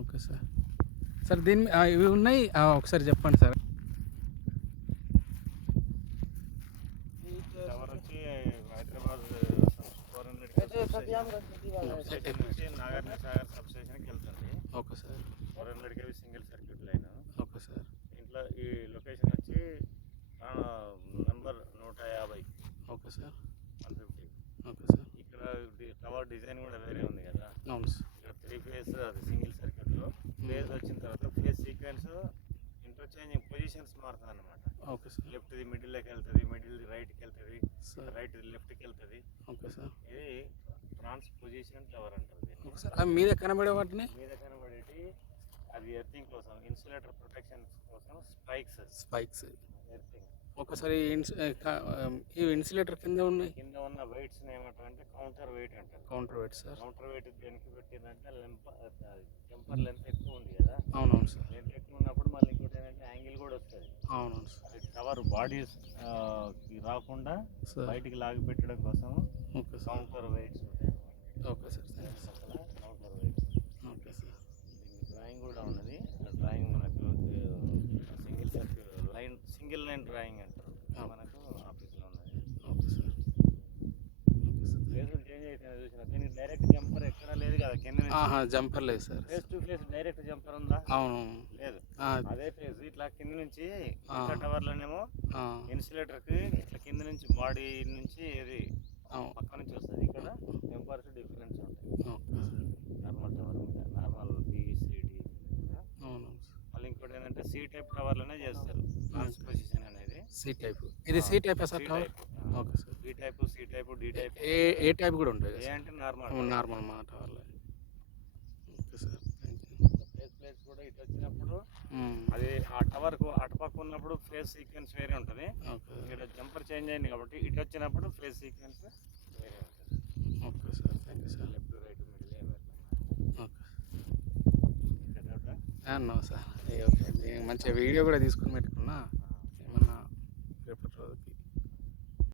Okay sir. Sir దీని ఇవి ఉన్నాయి ఒకసారి చెప్పండి సార్. టవర్ వచ్చి హైదరాబాద్ 400 నుంచి నాగార్జున సాగర్ సబ్ స్టేషన్కి వెళ్తుంది. Okay sir. 400 KV single circuit line. Okay sir. ఇంట్లో ఈ లొకేషన్ వచ్చి number 150. Okay sir. 150. Okay sir. ఇక్కడ టవర్ డిజైన్ కూడా వేరే ఉంది కదా. అవును సార్. ఇక్కడ 3 ఫేజ్ అది సింగిల్ సర్క్యూట్లో ఫేజ్ వచ్చిన తర్వాత ఫేజ్ సీక్వెన్స్ ఇంటర్చేంజింగ్ పొజిషన్స్ మారుతుంది అనమాట. Okay sir. లెఫ్ట్ది మిడిల్లోకి వెళ్తుంది, మిడిల్ది రైట్కి వెళ్తుంది, రైట్ది లెఫ్ట్కి వెళ్తుంది. Okay sir. ఇది ట్రాన్స్పోజిషన్ టవర్ అంటారు. Okay sir. అవి మీద కనబడే వాటిని మీద కనబడేటి అది ఎర్తింగ్ కోసం, ఇన్సులేటర్ ప్రొటెక్షన్ కోసం స్పైక్స్ ఎర్తింగ్. ఒకసారి ఈ ఇన్సులేటర్ కింద ఉన్నాయి. కింద ఉన్న వెయిట్స్ ఏమంటారు అంటే కౌంటర్ వెయిట్ అంటారు. Counter weight sir. Counter weight దేనికి పెట్టిందంటే టెంపర్ లెంత్ ఎక్కువ ఉంది కదా. అవునవును సార్. లెంత్ ఎక్కువ ఉన్నప్పుడు మళ్ళీ ఇంకోటి ఏంటంటే యాంగిల్ కూడా వస్తుంది. అవునవును సార్. అది టవర్ బాడీ రాకుండా సార్ బయటికి లాగి పెట్టడం కోసం ఓకే సార్. కౌంటర్ వెయిట్స్ ఉంటాయి. Okay sir. Counter weights. Okay sir. దీనికి డ్రాయింగ్ కూడా ఉన్నది. డ్రాయింగ్ మనకు సింగిల్ లైన్ డ్రాయింగ్ అంటారు. మనకు ఆఫీస్లో ఉన్నది. Okay sir. ఫేజ్ చేంజ్ అయితే చూసిన దీనికి డైరెక్ట్ జంపర్ ఎక్కడా లేదు కదా. కింద జంపర్ లేదు sir. Face to face direct jumper ఉందా? అవును లేదు. అదే ఫేజ్ ఇట్లా కింద నుంచి టవర్లోనేమో ఆ, ఇన్సులేటర్కి ఇట్లా కింద నుంచి బాడీ నుంచి ఇది పక్క నుంచి వస్తుంది. ఇక్కడ టెంపర్స్ డిఫరెన్స్ ఉంటాయి. Okay sir. నార్మల్ టవర్ మీద నార్మల్ బీసీడీ. అవును. మళ్ళీ ఇంకోటి ఏంటంటే సి టైప్ టవర్లోనే చేస్తారు ట్రాన్స్పోజిషన్ అనేది. C type. ఇది C type sir tower. Okay sir. B type, C type, D type. A type కూడా ఉంటుంది ఏ అంటే నార్మల్ మా టవర్లో. Okay sir. ప్లేస్ కూడా ఇటు వచ్చినప్పుడు అది ఆ టవర్కు అటుపక్క ఉన్నప్పుడు ఫేజ్ సీక్వెన్స్ వేరే ఉంటుంది. ఇక్కడ జంపర్ చేంజ్ అయింది కాబట్టి ఇటు వచ్చినప్పుడు ఫేజ్ సీక్వెన్స్ వేరే ఉంటుంది. Okay sir. Thank you sir. Left right middle okay no sir. Okay మంచిగా వీడియో కూడా తీసుకొని పెట్టుకున్నా ఏమన్నా రేపటి రోజుకి